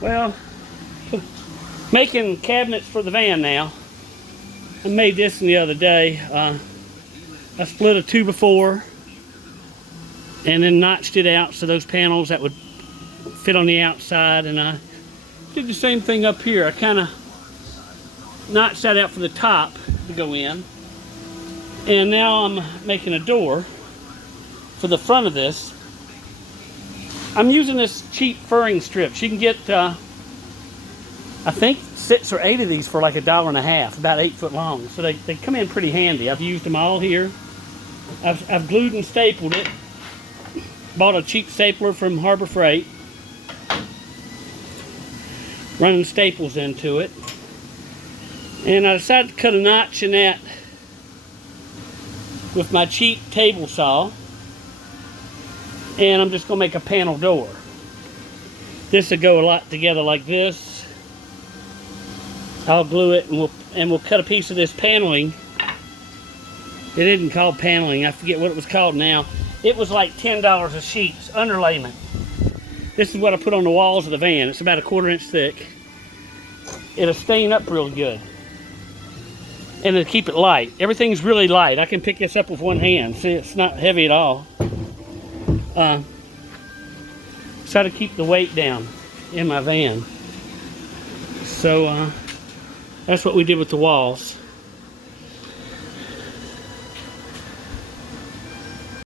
Well, making cabinets for the van now. I made this the other day. I split a 2x4 and then notched it out so those panels that would fit on the outside, and I did the same thing up here. I kind of notched that out for the top to go in, and now I'm making a door for the front of this. I'm using this cheap furring strips. You can get I think 6 or 8 of these for like $1.50, about 8 foot long. So they come in pretty handy. I've used them all here. I've glued and stapled it. Bought a cheap stapler from Harbor Freight. Running staples into it. And I decided to cut a notch in that with my cheap table saw. And I'm just going to make a panel door. This will go a lot together like this. I'll glue it, and we'll cut a piece of this paneling. It isn't called paneling. I forget what it was called now. It was like $10 a sheet. It's underlayment. This is what I put on the walls of the van. It's about a 1/4 inch thick. It'll stain up real good. And it'll keep it light. Everything's really light. I can pick this up with one hand. See, it's not heavy at all. Try to keep the weight down in my van. So, that's what we did with the walls.